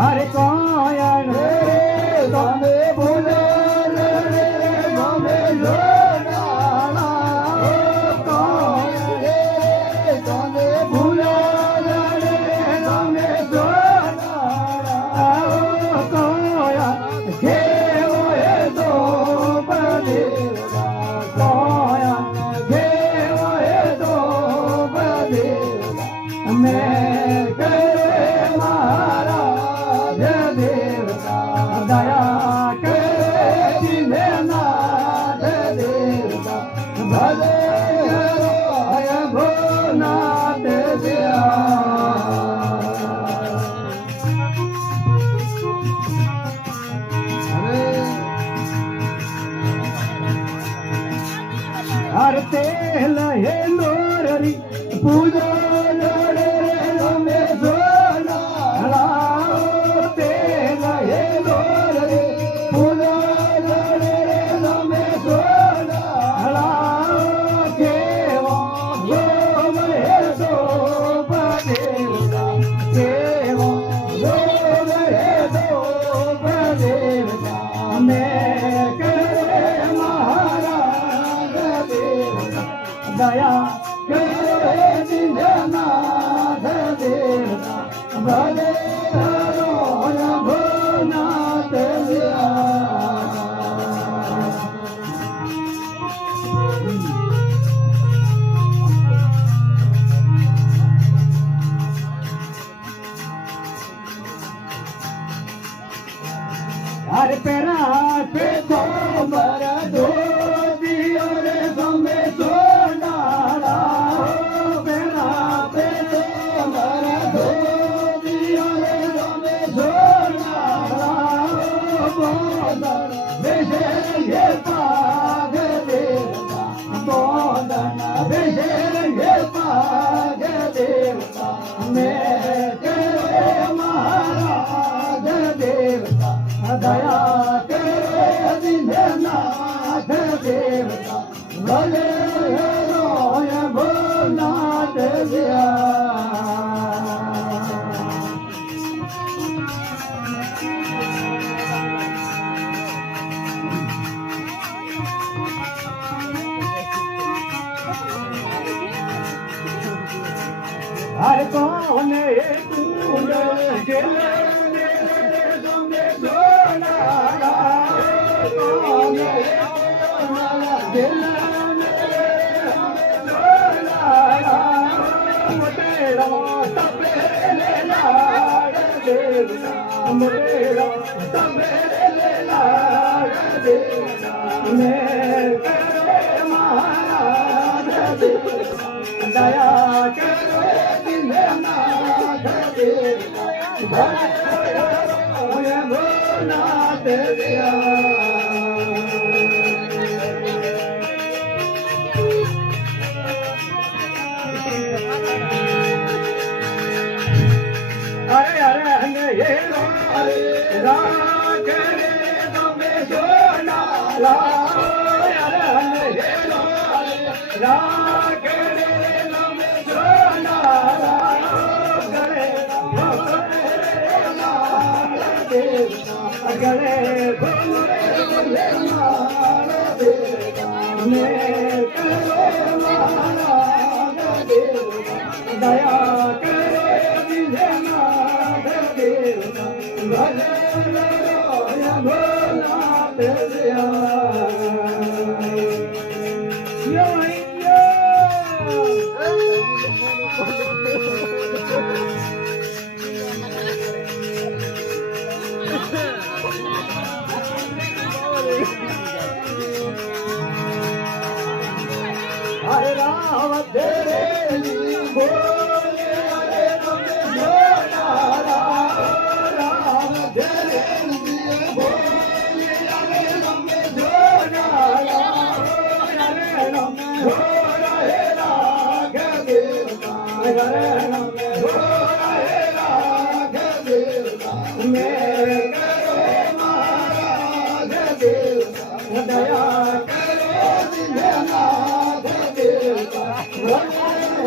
અરે કોયણ રે તમે ભૂલો રે તમે જોડાણા કોયણ રે તમે ભૂલો રે તમે જોડાણા કોયણ કેવો એ તો બદેવડા કોયણ કેવો એ તો બદેવડા મેં કરે મહારાજ દેવતા દયા કરે દિનેનાથ દેવતા ભલે હરોય ભોનાથ હરે તેલ હે લોરી પૂજો લોરે રમે સોના તેલ હે લોરે પૂજો લોરે રમે સોના કેવો યોમ હે તો દેવતા કેવો યોમ હે તો દેવતા મેં કરે મહારાજ દેવતા દયા કરે દિનનાથ દેવતા ભલે હરોય ભોનાથ હરે પેરા પે તો મરા દો દિયો રે ગમે સોનારા પેરા પે તો મરા દો દિયો રે ગમે સોનારા બોદન બેસે હે પાગ દેવતા બોદન બેસે હે પાગ દેવતા મેં કરે મહારાજ દેવતા દયા કરે દિનનાથ દેવતા ભલે હરોય ભોનાથ હર કોન એ તું ગેલે ગમે સોનારા કોન એ ગેલે સોનારા મોટેરો તબે લાડ દેવતા મોટેરો તબે લાડ દેવતા મેં કરે મહારાજ દેવતા દયા કરે દિનનાથ દેવતા ભલે હરોય ભોનાથ અરે અરે હને હેરો રાખ રે તમે સોના અરે હને હેરો રાખ રે તમે સોના કરે ગળે મેં કરો મહારાજ દેવતા દયા કરે દિનનાથ દેવતા ભલે હરોય ભોનાથ હરે રામ તેરે બોલે હરે તમે જોનારા રામ તેરે બોલે હરે તમે જોનારા હરે રામ હરે રાઘ દેવતા હરે રામ હરે રાઘ દેવતા મેં કરો મહારાજ दया करो सिंहनाथ देवता भोनाथ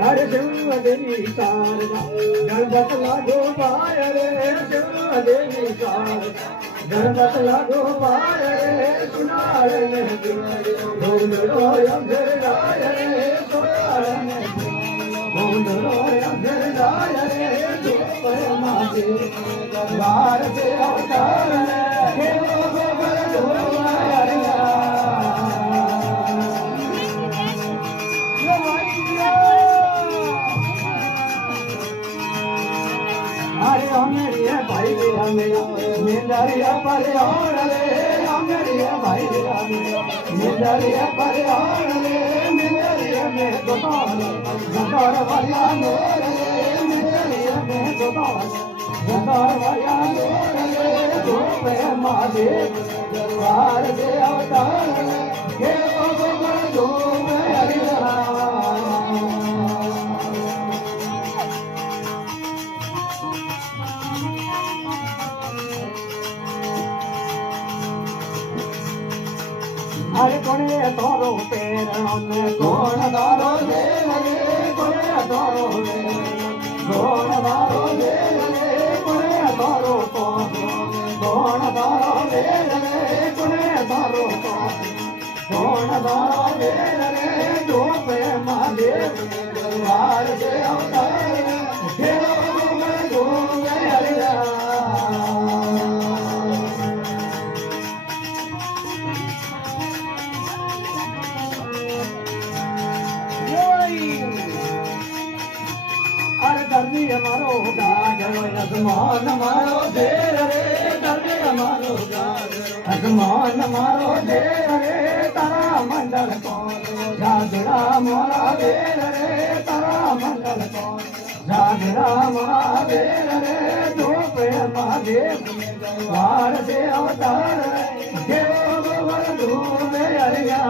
हरे शिव देवी शारदा गणपत लागो पाय रे शिव देवी शारदा गणपत लागो पाय रे सुनार ने ढोल रोय राय रे सुनार ने ढोल रोय राय रे धूप माते द्वार से अवतार हे गोबर धोया रे अरे अमेरिया भाई मेरा मेरा पर रे अमेरिया भाई मेरा पर रे मेरा में गोपाल वाला मेरे मेरा में गोपाल वाला मेरे धूप महादेव दरबार से अवतार हे गोबर धूप हरिया अरे कोने तोरो पेरण कोण दारो देव रे कोने तोरो कोण दारो देव रे कोने तोरो कोण दारो देव रे कोने तोरो कोण दारो देव रे धूप महादेव दरबार से अवतार हे गोबर धूप हरिया दर्दी हमारो गाजरो आसमान हमारो देर रे दर्दी हमारो गाजरो आसमान हमारो देर रे तारा मंडल कौन जागरा मोरा देर रे तारा मंडल कौन जागरा मोरा देर रे धूप महादेव दरबार से अवतार देव गोबर धूप हरिया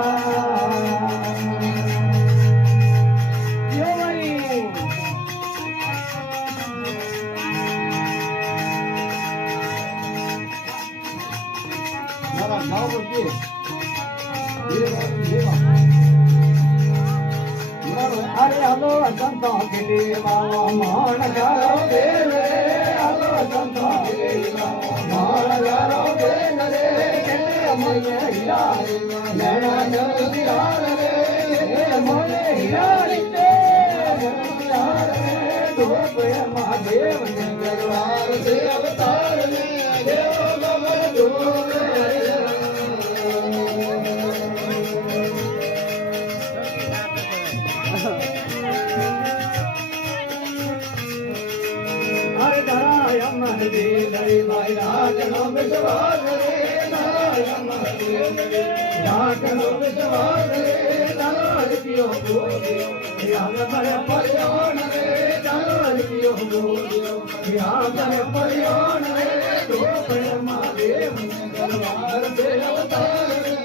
अरे हलो संतों के लिए मान करो देव रे हलो संतों के लिए मान करो देव रे मोये हिया नैना जलदियार रे मोये हिया रे जलदियार रे धूप महादेव दरबार से अवतार रे देव गोबर धूप राजनो विश्वास रे राजनो विश्वास रे दार कियो बोलियो याद मरे परियोन रे दार कियो बोलियो याद मरे परियोन रे धूप महादेव दरबार से अवतार